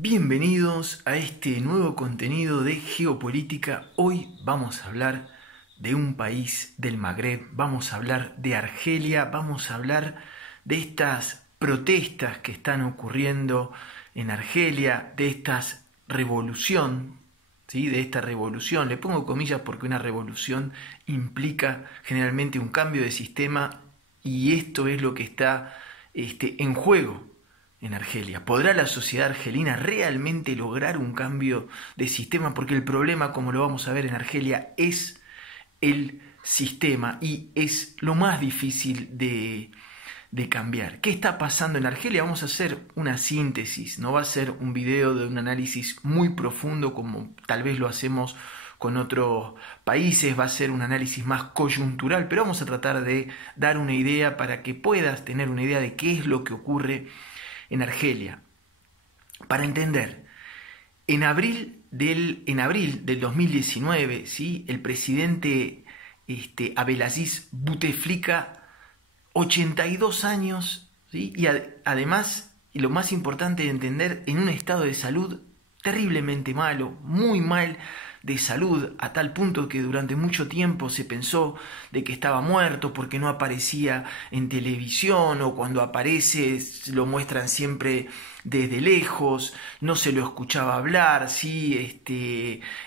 Bienvenidos a este nuevo contenido de geopolítica. Hoy vamos a hablar de un país del Magreb, vamos a hablar de Argelia, vamos a hablar de estas protestas que están ocurriendo en Argelia, de esta revolución, ¿sí? De esta revolución. Le pongo comillas porque una revolución implica generalmente un cambio de sistema y esto es lo que está en juego en Argelia. ¿Podrá la sociedad argelina realmente lograr un cambio de sistema? Porque el problema, como lo vamos a ver en Argelia, es el sistema y es lo más difícil de cambiar. ¿Qué está pasando en Argelia? Vamos a hacer una síntesis, no va a ser un video de un análisis muy profundo como tal vez lo hacemos con otros países, va a ser un análisis más coyuntural, pero vamos a tratar de dar una idea para que puedas tener una idea de qué es lo que ocurre en Argelia. Para entender, en abril del 2019, ¿sí? El presidente Abdelaziz Bouteflika, 82 años, ¿sí? Y además, y lo más importante de entender, en un estado de salud terriblemente malo, muy mal de salud, a tal punto que durante mucho tiempo se pensó de que estaba muerto porque no aparecía en televisión, o cuando aparece lo muestran siempre desde lejos, no se lo escuchaba hablar, ¿sí?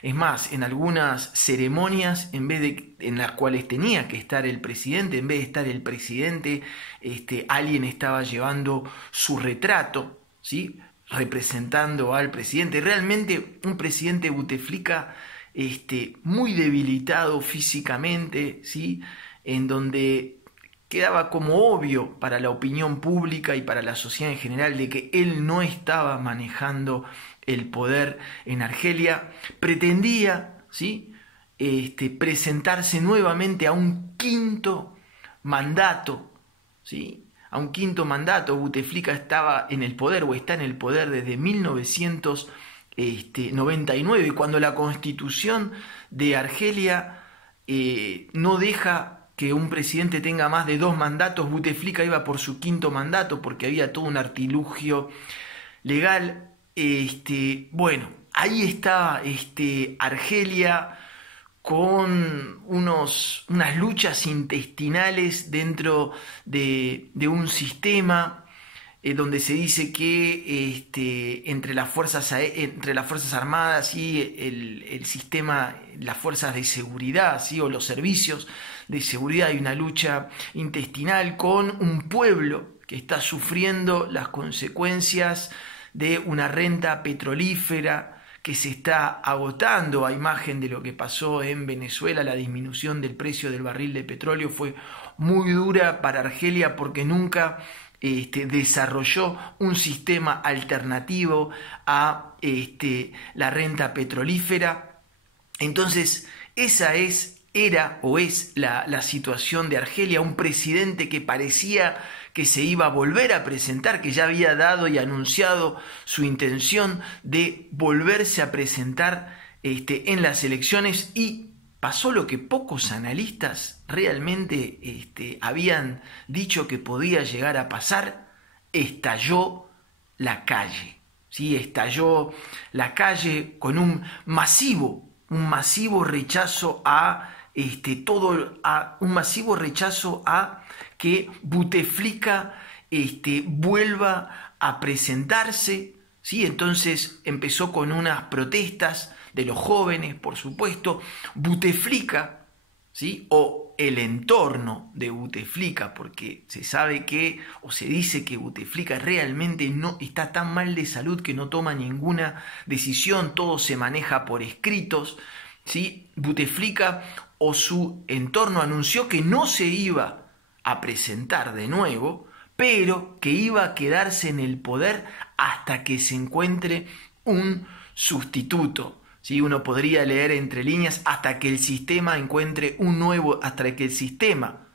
Es más, en algunas ceremonias, en las cuales tenía que estar el presidente, en vez de estar el presidente, alguien estaba llevando su retrato, ¿sí? Representando al presidente. Realmente un presidente Bouteflika muy debilitado físicamente, ¿sí? En donde quedaba como obvio para la opinión pública y para la sociedad en general de que él no estaba manejando el poder en Argelia. Pretendía, ¿sí? Presentarse nuevamente a un quinto mandato, ¿sí? A un quinto mandato. Bouteflika estaba en el poder o está en el poder desde 1999, y cuando la constitución de Argelia no deja que un presidente tenga más de 2 mandatos, Bouteflika iba por su quinto mandato porque había todo un artilugio legal. Bueno, ahí está Argelia con unas luchas intestinales dentro de un sistema donde se dice que entre las fuerzas armadas y el sistema, las fuerzas de seguridad, ¿sí? O los servicios de seguridad, hay una lucha intestinal con un pueblo que está sufriendo las consecuencias de una renta petrolífera que se está agotando, a imagen de lo que pasó en Venezuela. La disminución del precio del barril de petróleo fue muy dura para Argelia porque nunca desarrolló un sistema alternativo a la renta petrolífera. Entonces, era o es la situación de Argelia, un presidente que parecía que se iba a volver a presentar, que ya había dado y anunciado su intención de volverse a presentar en las elecciones, y pasó lo que pocos analistas realmente habían dicho que podía llegar a pasar: estalló la calle, ¿sí? Estalló la calle con un masivo rechazo un masivo rechazo a que Bouteflika vuelva a presentarse, ¿sí? Entonces empezó con unas protestas de los jóvenes, por supuesto. Bouteflika, ¿sí? O el entorno de Bouteflika, porque se sabe que, o se dice que Bouteflika realmente no está tan mal de salud que no toma ninguna decisión, todo se maneja por escritos, ¿sí? Bouteflika o su entorno anunció que no se iba a presentar de nuevo, pero que iba a quedarse en el poder hasta que se encuentre un sustituto, ¿sí? Uno podría leer entre líneas: hasta que el sistema encuentre hasta que el sistema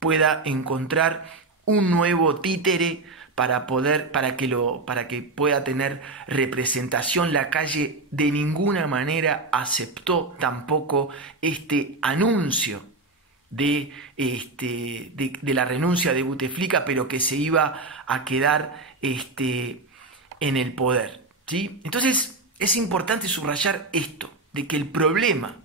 pueda encontrar un nuevo títere para que pueda tener representación. La calle de ninguna manera aceptó tampoco este anuncio de la renuncia de Bouteflika, pero que se iba a quedar en el poder. ¿sí? Entonces es importante subrayar esto, de que el problema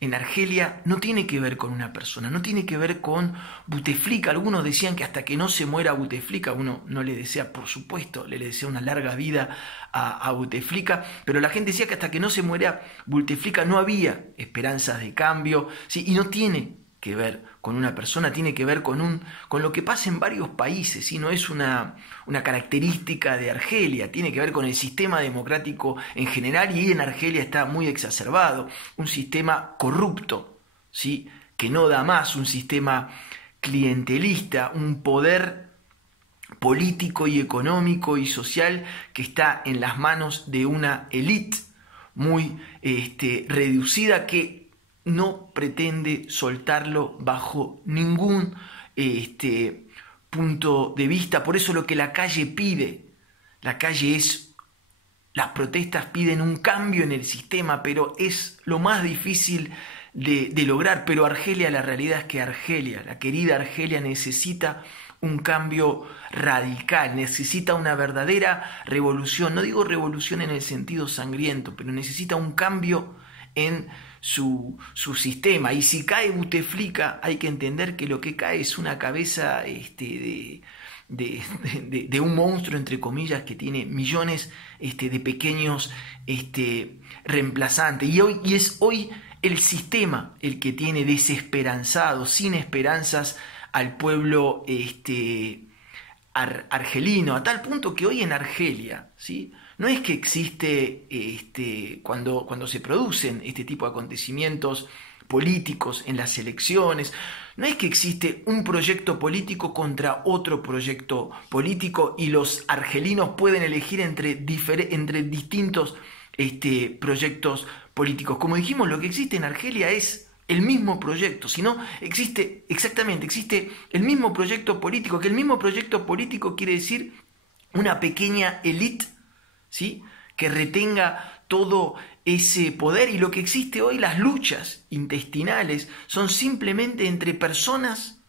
en Argelia no tiene que ver con una persona, no tiene que ver con Buteflika. Algunos decían que hasta que no se muera Buteflika, uno no le desea, por supuesto, le desea una larga vida a Buteflika, pero la gente decía que hasta que no se muera Buteflika no había esperanzas de cambio, ¿sí? Y no tiene que ver con una persona, tiene que ver con lo que pasa en varios países, ¿sí? No es una característica de Argelia, tiene que ver con el sistema democrático en general, y en Argelia está muy exacerbado, un sistema corrupto, ¿sí? Que no da más, un sistema clientelista, un poder político y económico y social que está en las manos de una élite muy reducida, que no pretende soltarlo bajo ningún punto de vista. Por eso lo que la calle pide, las protestas piden un cambio en el sistema, pero es lo más difícil de lograr. Pero Argelia, la realidad es que Argelia, la querida Argelia, necesita un cambio radical, necesita una verdadera revolución. No digo revolución en el sentido sangriento, pero necesita un cambio en su sistema. Y si cae Buteflika, hay que entender que lo que cae es una cabeza de un monstruo, entre comillas, que tiene millones de pequeños reemplazantes. Y es hoy el sistema el que tiene desesperanzado, sin esperanzas, al pueblo argelino, a tal punto que hoy en Argelia, ¿sí?, no es que existe, cuando se producen este tipo de acontecimientos políticos en las elecciones, no es que existe un proyecto político contra otro proyecto político y los argelinos pueden elegir entre distintos proyectos políticos. Como dijimos, lo que existe en Argelia es el mismo proyecto, sino existe el mismo proyecto político, que el mismo proyecto político quiere decir una pequeña élite, ¿sí?, que retenga todo ese poder. Y lo que existe hoy, las luchas intestinales, son simplemente entre personas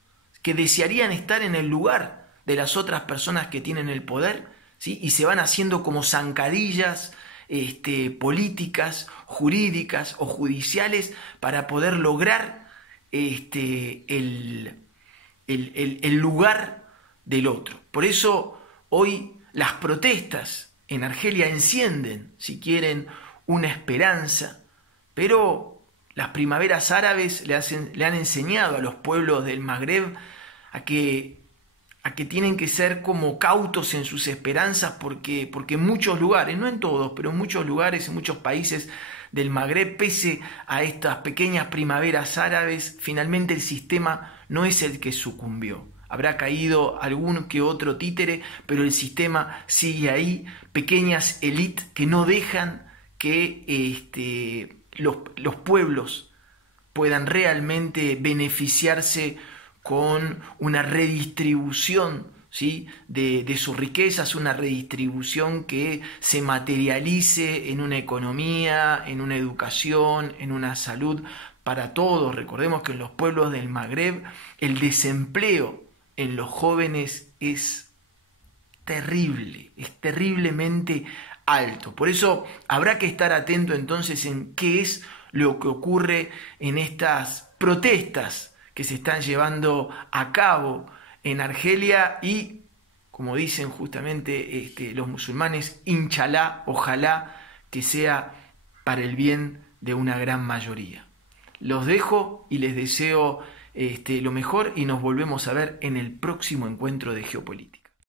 que desearían estar en el lugar de las otras personas que tienen el poder, ¿sí?, y se van haciendo como zancadillas políticas, jurídicas o judiciales para poder lograr el lugar del otro. Por eso hoy las protestas en Argelia encienden, si quieren, una esperanza, pero las primaveras árabes le han enseñado a los pueblos del Magreb a que tienen que ser como cautos en sus esperanzas, porque en muchos lugares, no en todos, pero en muchos lugares, en muchos países del Magreb, pese a estas pequeñas primaveras árabes, finalmente el sistema no es el que sucumbió. Habrá caído algún que otro títere, pero el sistema sigue ahí, pequeñas élites que no dejan que los pueblos puedan realmente beneficiarse con una redistribución, ¿sí?, de sus riquezas, una redistribución que se materialice en una economía, en una educación, en una salud para todos. Recordemos que en los pueblos del Magreb el desempleo en los jóvenes es terrible, es terriblemente alto. Por eso habrá que estar atento entonces en qué es lo que ocurre en estas protestas que se están llevando a cabo en Argelia y, como dicen justamente los musulmanes, Inshallah, ojalá que sea para el bien de una gran mayoría. Los dejo y les deseo lo mejor y nos volvemos a ver en el próximo encuentro de Geopolítica.